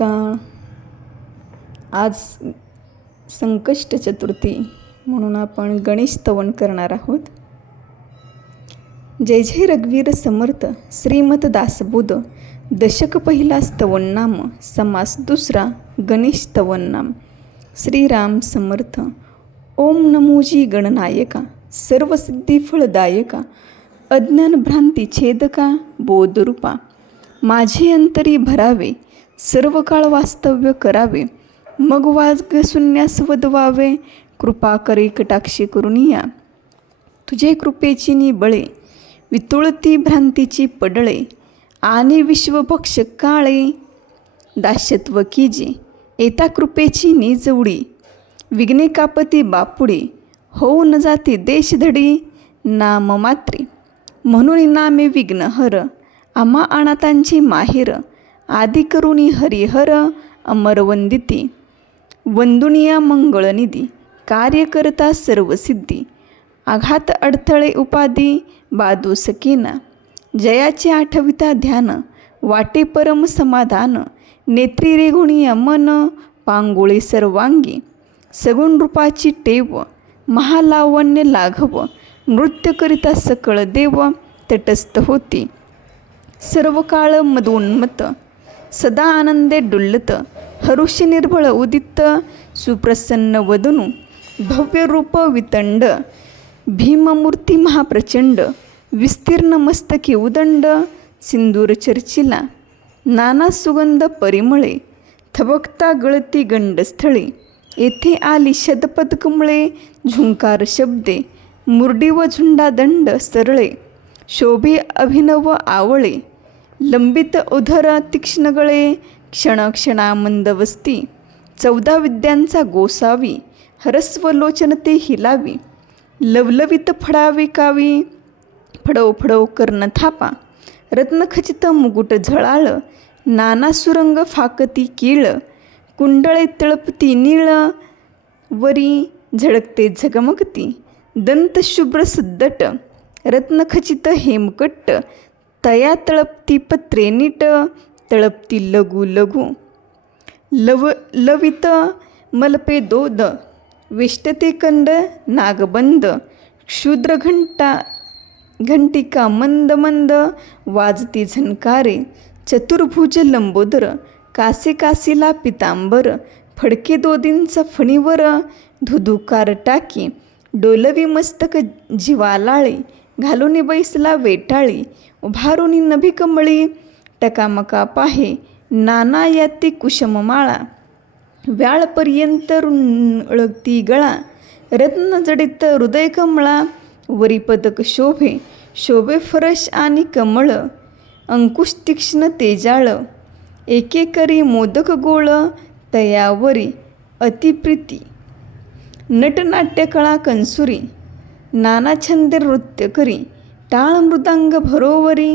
नमस्कार आज संकष्ट चतुर्थी म्हणून आपण गणेश स्तवन करणार आहोत. जय जय रघुवीर समर्थ श्रीमत दासबोध दशक पहिला स्तवन नाम समास दुसरा गणेश तवन नाम श्रीराम समर्थ ओम नमोजी गणनायका सर्वसिद्धी फळदायका अज्ञान भ्रांती छेदका बोधरूपा. माझे अंतरी भरावे सर्व काळ वास्तव्य करावे. मग वाग सुन्यास वदवावे. कृपा करे कटाक्षी करुनिया तुझे कृपेची नि बळे वितुळती भ्रांतीची पडळे आणि विश्वभक्ष काळे. दास्यत्व कीजे येता कृपेची निजवडी विघ्ने कापती बापुडी होऊ न जाती देशधडी. नाम मात्रे म्हणून नामे विघ्नहर आम्हा अनाथांची माहेर. आदि करुणी हरिहर अमरवंदिती. वंदुनिया मंगळनिधी कार्यकर्ता सर्वसिद्धी. आघात अडथळे उपाधी बादू सकीना. जयाचे आठविता ध्यान वाटे परम समाधान. नेत्री रेगुणी मन पांगोळे सर्वांगी. सगुण रूपाची टेव महालावण्य लाघव. नृत्य करिता सकळ देव तटस्थ होती. सर्व काळ मदोन्मत सदा आनंदे डुल्लत हरुषी निर्भळ उदित सुप्रसन्न वदनु भव्य रूप वितंड भीममूर्ती महाप्रचंड विस्तीर्ण मस्तकी उदंड सिंदूर चर्चिला नाना सुगंध परिमळे थबकता गळती गंडस्थळे येथे आली शतपदकमळे झुंकार शब्दे मुरडी व झुंडा दंड सरळे शोभे अभिनव आवळे लंबित उधर तीक्ष्णगळे क्षणक्षणा मंदवस्ती चौदा विद्यांचा गोसावी हरस्वलोचन ते हिलावी. लवलवित फडावे कावी फडव फडव कर्ण थापा. रत्नखचित मुकुट झळाळ नाना सुरंग फाकती कीळ. कुंडळे तळपती नीळ वरी झळकते झगमगती. दंतशुभ्र सद्दट रत्नखचित हेमकट्ट तया तळपती पत्रे नीट तळपती लघु लघु. लव लवित मलपे दोद विष्टते कंड नागबंद क्षुद्र घंटा घंटिका मंद मंद वाजती झनकारे चतुर्भुज लंबोदर कासे कासीला पितांबर फडके दोदींचा फणीवर धुधुकार टाकी डोलवी मस्तक जिवालाळे घालून बैसला वेटाळी उभारुनी नभी कमळी. टकामका पाहे. नाना याती कुशममाळा व्याळपर्यंत रुळगती गळा. रत्न जडित हृदय कमळा. वरी पदक शोभे. शोभे फरश आणि कमळ. अंकुश तीक्ष्ण तेजाळ. एकेकरी मोदक गोळ. तयावरी. अतिप्रीती. नटनाट्यकळा कंसुरी नाना छंदे नृत्य करी टाळ मृदांग भरोवरी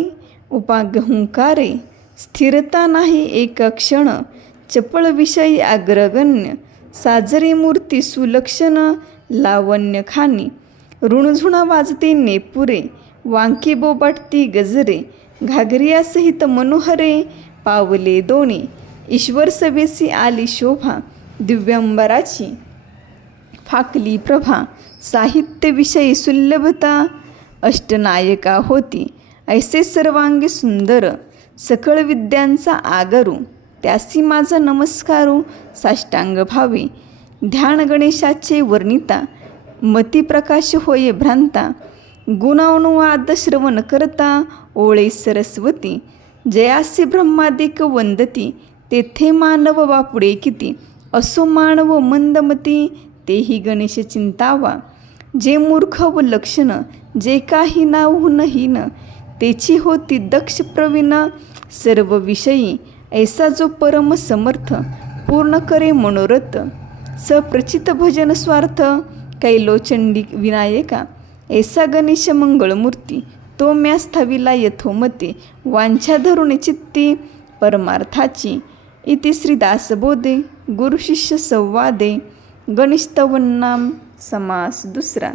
उपागहुंकारे स्थिरता नाही एक क्षण चपळ विषयी अग्रगण्य साजरी मूर्ती सुलक्षण लावण्य खानी ऋणझुणा वाजते नेपुरे वांकी बोबाटती गजरे घागरियासहित मनोहरे पावले दोणी ईश्वर सवेसी आली शोभा दिव्यंबराची फाकली प्रभा साहित्यविषयी सुलभता अष्टनायका होती. ऐसे सर्वांगी सुंदर सकळ विद्यांचा आगरू त्यासी माझा नमस्कारू साष्टांग भावे. ध्यान गणेशाचे वर्णिता मती प्रकाश होये भ्रांता. गुणानुवाद श्रवण करता ओळे सरस्वती. जयासी ब्रह्मादिक वंदती तेथे मानव वापुडे किती. असो मानव मंदमती तेही गणेश चिंतावा. जे मूर्ख व लक्षण जे काही नावहून हीन तेची होती दक्ष प्रवीण. सर्व विषयी ऐसा जो परम समर्थ पूर्ण करे मनोरथ. सप्रचित भजन स्वार्थ कैलोचंडी विनायका. ऐसा गणेश मंगळमूर्ती तो म्या स्थाविला यथोमते. वांछा धरून चित्ती परमार्थाची. इति श्रीदासबोधे गुरुशिष्य संवादे. गणिस्तवन्नाम समास दुसरा.